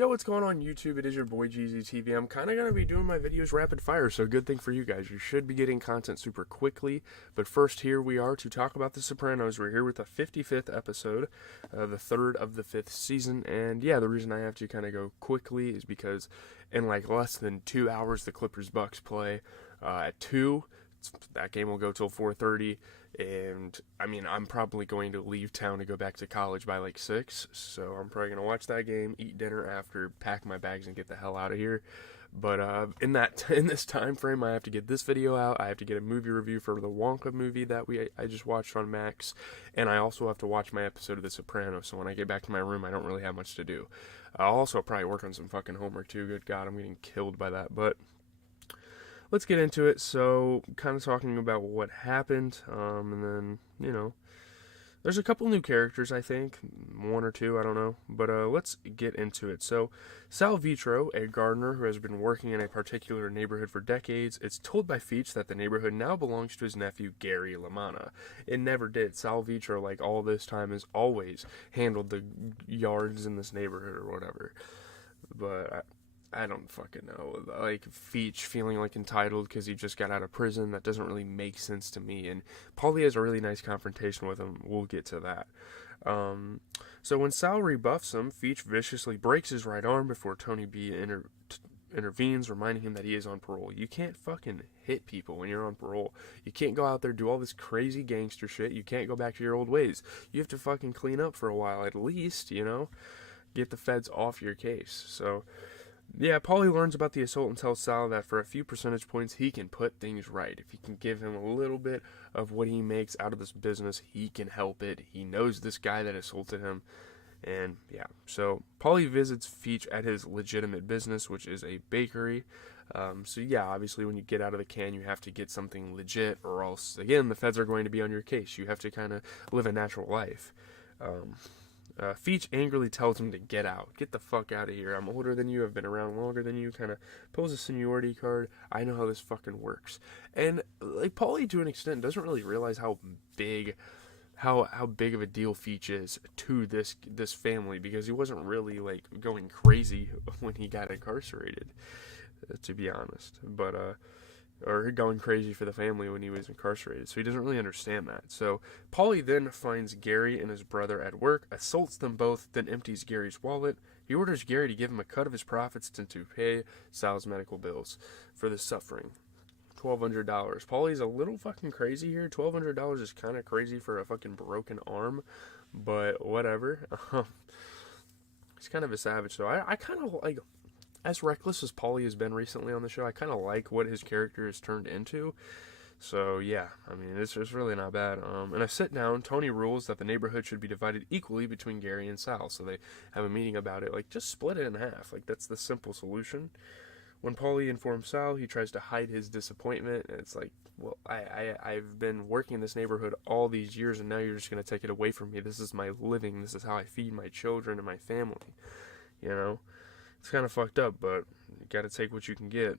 Yo, what's going on YouTube? It is your boy GZTV. I'm kind of going to be doing my videos rapid fire, so good thing for you guys. You should be getting content super quickly. But first, here we are to talk about The Sopranos. We're here with the 55th episode, the third of the 5th season. And yeah, the reason I have to kind of go quickly is because in like less than 2 hours, the Clippers-Bucks play at 2. That game will go till 4:30, and I mean, I'm probably going to leave town to go back to college by like 6, so I'm probably going to watch that game, eat dinner after, pack my bags, and get the hell out of here. But in this time frame, I have to get this video out. I have to get a movie review for the Wonka movie that I just watched on Max, and I also have to watch my episode of The Sopranos. So when I get back to my room, I don't really have much to do. I'll also probably work on some fucking homework too. Good God, I'm getting killed by that. But let's get into it. So, kind of talking about what happened, and then, there's a couple new characters, I think, one or two, I don't know, but let's get into it. So, Sal Vitro, a gardener who has been working in a particular neighborhood for decades, is told by Feach that the neighborhood now belongs to his nephew, Gary LaManna. It never did. Sal Vitro, like all this time, has always handled the yards in this neighborhood or whatever, but I don't fucking know. Like, Feach feeling like entitled because he just got out of prison, that doesn't really make sense to me. And Paulie has a really nice confrontation with him. We'll get to that. So when Sal rebuffs him, Feach viciously breaks his right arm before Tony B intervenes, reminding him that he is on parole. You can't fucking hit people when you're on parole. You can't go out there, do all this crazy gangster shit. You can't go back to your old ways. You have to fucking clean up for a while at least, Get the feds off your case. So yeah, Paulie learns about the assault and tells Sal that for a few percentage points, he can put things right. If he can give him a little bit of what he makes out of this business, he can help it. He knows this guy that assaulted him. And yeah, so Paulie visits Feach at his legitimate business, which is a bakery. So yeah, obviously when you get out of the can, you have to get something legit, or else, again, the feds are going to be on your case. You have to kind of live a natural life. Feach angrily tells him to get out. Get the fuck out of here. I'm older than you. I've been around longer than you. Kind of pulls a seniority card. I know how this fucking works. And like Paulie, to an extent, doesn't really realize how big of a deal Feach is to this family, because he wasn't really like going crazy when he got incarcerated, to be honest. But or going crazy for the family when he was incarcerated. So he doesn't really understand that. So Paulie then finds Gary and his brother at work, assaults them both, then empties Gary's wallet. He orders Gary to give him a cut of his profits to pay Sal's medical bills for the suffering. $1,200. Paulie's a little fucking crazy here. $1,200 is kind of crazy for a fucking broken arm, but whatever. He's kind of a savage, so I kind of like, as reckless as Paulie has been recently on the show, I kind of like what his character has turned into. So yeah, I mean, it's really not bad. In a sit down, Tony rules that the neighborhood should be divided equally between Gary and Sal. So they have a meeting about it, like, just split it in half. Like, that's the simple solution. When Paulie informs Sal, he tries to hide his disappointment. And it's like, well, I've been working in this neighborhood all these years, and now you're just going to take it away from me. This is my living. This is how I feed my children and my family, It's kind of fucked up, but you gotta take what you can get.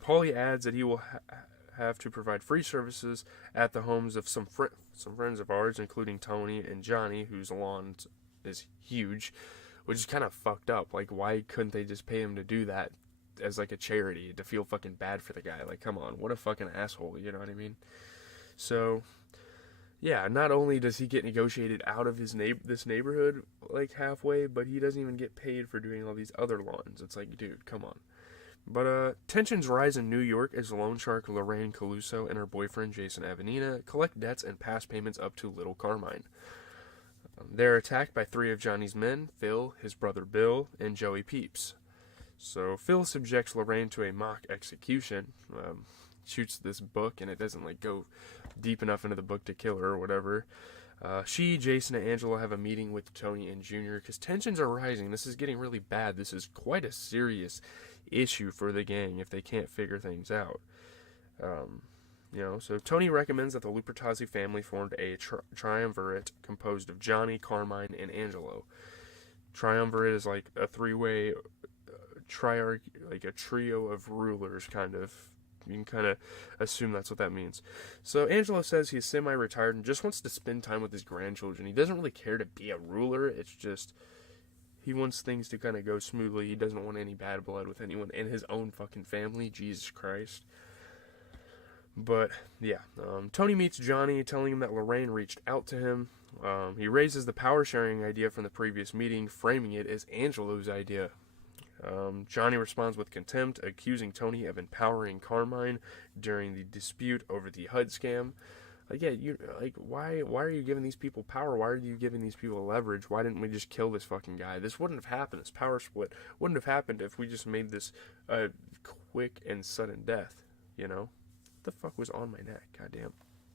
Paulie adds that he will have to provide free services at the homes of some friends of ours, including Tony and Johnny, whose lawn is huge, which is kind of fucked up. Like, why couldn't they just pay him to do that as like a charity, to feel fucking bad for the guy? Like, come on, what a fucking asshole, you know what I mean? So yeah, not only does he get negotiated out of this neighborhood like halfway, but he doesn't even get paid for doing all these other lawns. It's like, dude, come on. But tensions rise in New York as loan shark Lorraine Caluso and her boyfriend Jason Avenina collect debts and pass payments up to Little Carmine. They're attacked by 3 of Johnny's men: Phil, his brother Bill, and Joey Peeps. So Phil subjects Lorraine to a mock execution. Shoots this book, and it doesn't like go deep enough into the book to kill her or whatever. She, Jason, and Angela have a meeting with Tony and Junior because tensions are rising. This is getting really bad. This is quite a serious issue for the gang if they can't figure things out. So Tony recommends that the Lupertazzi family formed a triumvirate composed of Johnny, Carmine, and Angelo. Triumvirate is like a three-way triarch, like a trio of rulers, kind of. You can kind of assume that's what that means. So Angelo says he's semi-retired and just wants to spend time with his grandchildren. He doesn't really care to be a ruler. It's just He wants things to kind of go smoothly. He doesn't want any bad blood with anyone in his own fucking family. Jesus Christ. But, yeah. Tony meets Johnny, telling him that Lorraine reached out to him. He raises the power sharing idea from the previous meeting, framing it as Angelo's idea. Johnny responds with contempt, accusing Tony of empowering Carmine during the dispute over the HUD scam. Like, yeah, why are you giving these people power? Why are you giving these people leverage? Why didn't we just kill this fucking guy? This wouldn't have happened. This power split wouldn't have happened if we just made this quick and sudden death, you know? What the fuck was on my neck? Goddamn.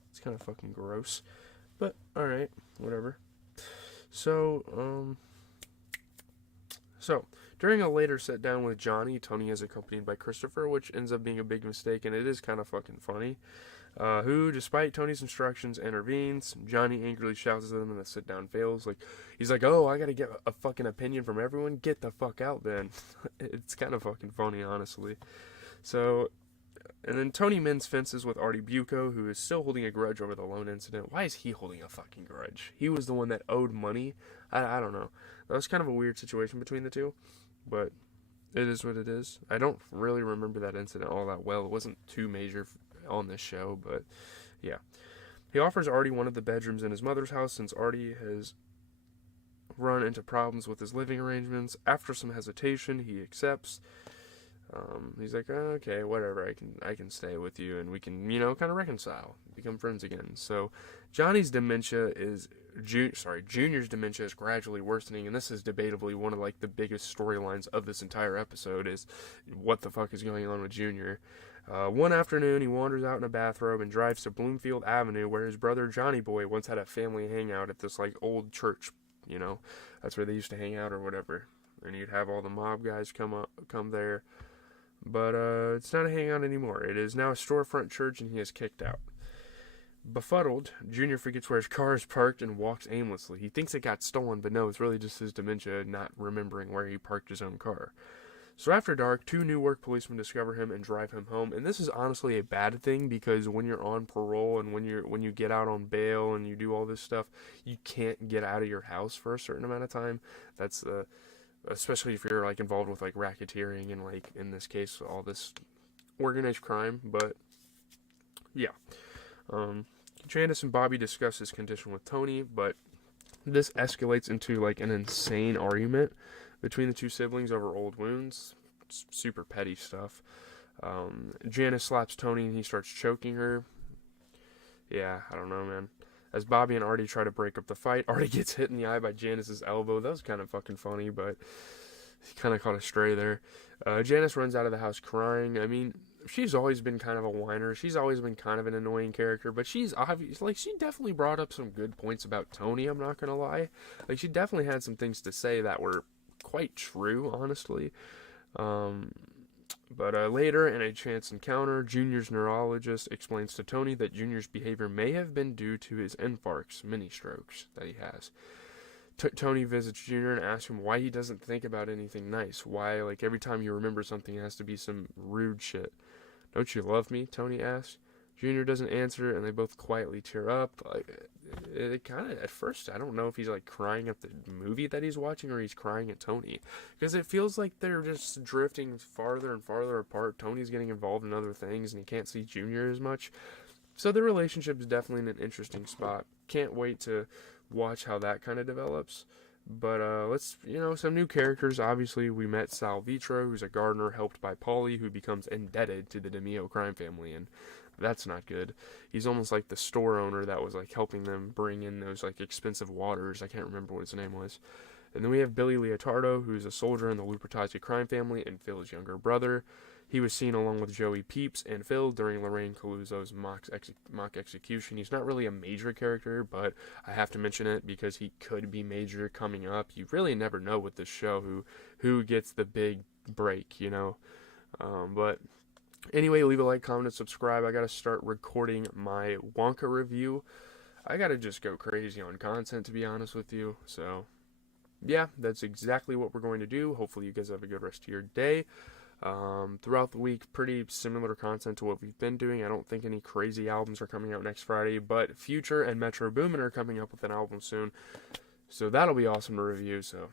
It's kind of fucking gross. But, alright, whatever. So, during a later sit down with Johnny, Tony is accompanied by Christopher, which ends up being a big mistake, and it is kind of fucking funny. Who, despite Tony's instructions, intervenes. Johnny angrily shouts at them, and the sit down fails. He's like, oh, I gotta get a fucking opinion from everyone? Get the fuck out, then. It's kind of fucking funny, honestly. So, and then Tony mends fences with Artie Bucco, who is still holding a grudge over the loan incident. Why is he holding a fucking grudge? He was the one that owed money. I don't know. That was kind of a weird situation between the two, but it is what it is. I don't really remember that incident all that well. It wasn't too major on this show, but yeah. He offers Artie one of the bedrooms in his mother's house since Artie has run into problems with his living arrangements. After some hesitation, he accepts. He's like, oh, okay, whatever, I can stay with you, and we can, kind of reconcile, become friends again. So, Junior's dementia is gradually worsening, and this is debatably one of, the biggest storylines of this entire episode, is what the fuck is going on with Junior. One afternoon, he wanders out in a bathrobe and drives to Bloomfield Avenue, where his brother Johnny Boy once had a family hangout at this, old church, that's where they used to hang out or whatever, and you'd have all the mob guys come there. But it's not a hangout anymore. It is now a storefront church, and he is kicked out. Befuddled, Junior forgets where his car is parked and walks aimlessly. He thinks it got stolen, but no, it's really just his dementia not remembering where he parked his own car. So after dark, 2 Newark policemen discover him and drive him home. And this is honestly a bad thing, because when you're on parole and when you get out on bail and you do all this stuff, you can't get out of your house for a certain amount of time. That's especially if you're involved with racketeering and in this case all this organized crime. But yeah, Janice and Bobby discuss his condition with Tony, but this escalates into an insane argument between the 2 siblings over old wounds. It's super petty stuff. Janice slaps Tony and he starts choking her. Yeah, I don't know, man. As Bobby and Artie try to break up the fight, Artie gets hit in the eye by Janice's elbow. That was kind of fucking funny, but he kind of caught a stray there. Janice runs out of the house crying. I mean, she's always been kind of a whiner. She's always been kind of an annoying character, but she's she definitely brought up some good points about Tony, I'm not gonna lie. She definitely had some things to say that were quite true, honestly. But later, in a chance encounter, Junior's neurologist explains to Tony that Junior's behavior may have been due to his infarcts, mini strokes, that he has. Tony visits Junior and asks him why he doesn't think about anything nice. Why, every time you remember something, it has to be some rude shit. Don't you love me? Tony asks. Junior doesn't answer, and they both quietly tear up. It kind of, at first, I don't know if he's crying at the movie that he's watching or he's crying at Tony, because it feels like they're just drifting farther and farther apart. Tony's getting involved in other things, and he can't see Junior as much. So the relationship is definitely in an interesting spot. Can't wait to watch how that kind of develops. But let's, some new characters. Obviously, we met Sal Vitro, who's a gardener helped by Paulie, who becomes indebted to the DeMio crime family, and that's not good. He's almost like the store owner that was helping them bring in those expensive waters. I can't remember what his name was. And then we have Billy Leotardo, who's a soldier in the Lupertazzi crime family and Phil's younger brother. He was seen along with Joey Peeps and Phil during Lorraine Caluso's mock execution. He's not really a major character, but I have to mention it because he could be major coming up. You really never know with this show who gets the big break, but anyway, leave a like, comment, and subscribe. I gotta start recording my Wonka review. I gotta just go crazy on content, to be honest with you. So, yeah, that's exactly what we're going to do. Hopefully you guys have a good rest of your day. Throughout the week, pretty similar content to what we've been doing. I don't think any crazy albums are coming out next Friday, but Future and Metro Boomin are coming up with an album soon. So that'll be awesome to review. So